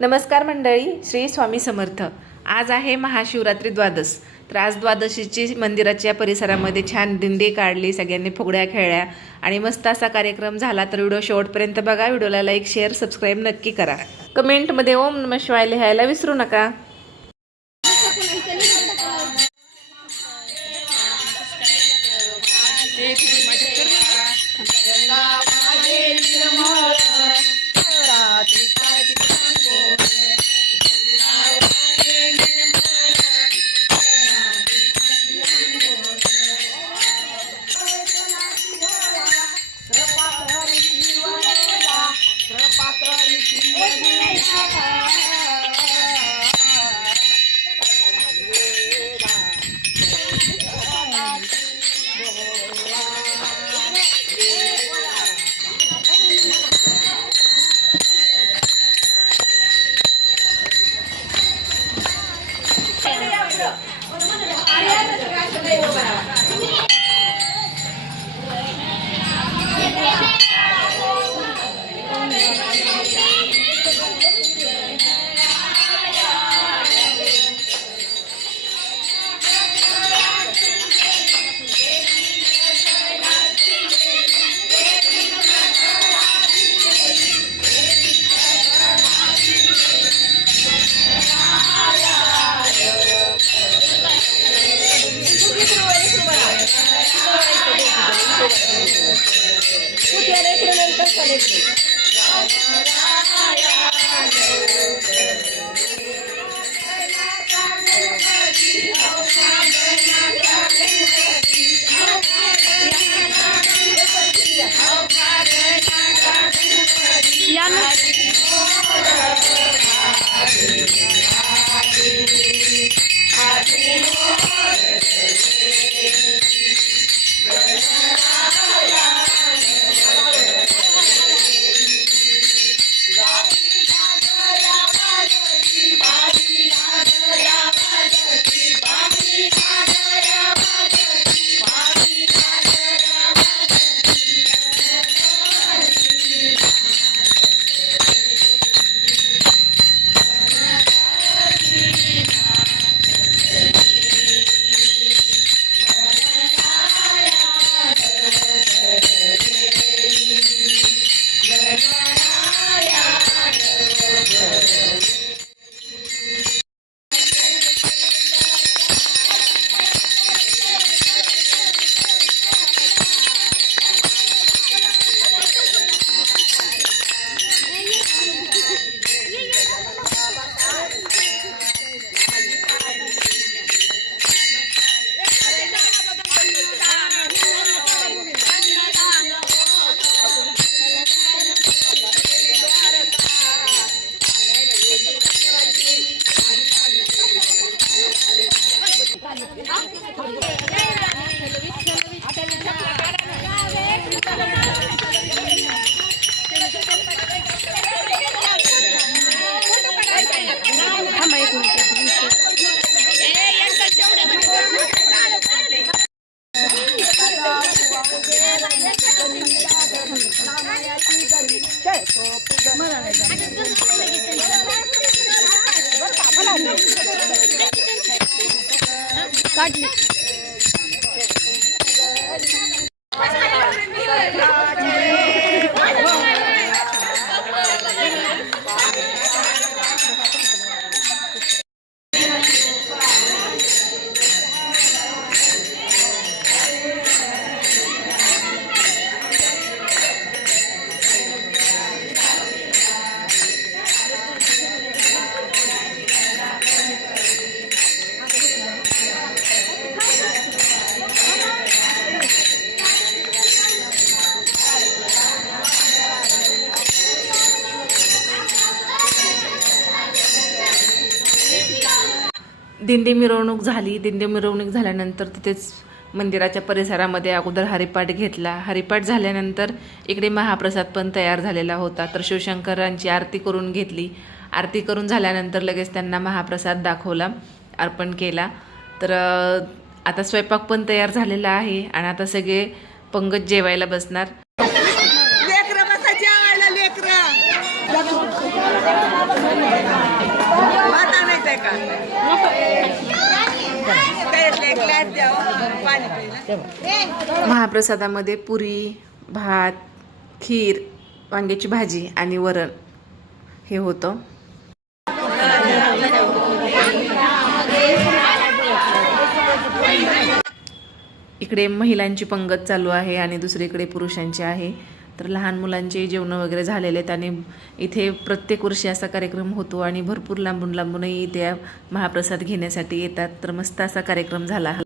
नमस्कार मंडळी, श्री स्वामी समर्थ। आज आहे महाशिवरात्री द्वादश। तर आज द्वादशीची मंदिराच्या परिसरामध्ये छान दिंडी काढली, सगळ्यांनी फुगड्या खेळल्या आणि मस्त असा कार्यक्रम झाला। तर व्हिडिओ शेवटपर्यंत बघा। व्हिडिओला लाईक शेअर सबस्क्राईब नक्की करा। कमेंटमध्ये ओम नमः शिवाय लिहायला विसरू नका। काढली दिंडी मिरवणूक झाली। दिंडी मिरवणूक झाल्यानंतर तिथेच मंदिराच्या परिसरामध्ये अगोदर हरिपाठ घेतला। हरिपाठ झाल्यानंतर इकडे महाप्रसाद पण तयार झालेला होता। तर शिवशंकरांची आरती करून घेतली। आरती करून झाल्यानंतर लगेच त्यांना महाप्रसाद दाखवला, अर्पण केला। तर आता स्वयंपाक पण तयार झालेला आहे आणि आता सगळे पंगत जेवायला बसणार। लेकरं बसा जेवायला, लेकरं महाप्रसादामध्ये पुरी, भात, खीर, वांग्याची भाजी आणि वरण हे होतं. इकडे महिलांची पंगत चालू आहे आणि दुसरीकडे पुरुषांची आहे. तर लहान मुलांचे जेवण वगैरे झालेले आहेत आणि इथे प्रत्येक वर्षी असा कार्यक्रम होतो आणि भरपूर लांबून लांबूनही इथे महाप्रसाद घेण्यासाठी येतात. तर मस्त असा कार्यक्रम झाला.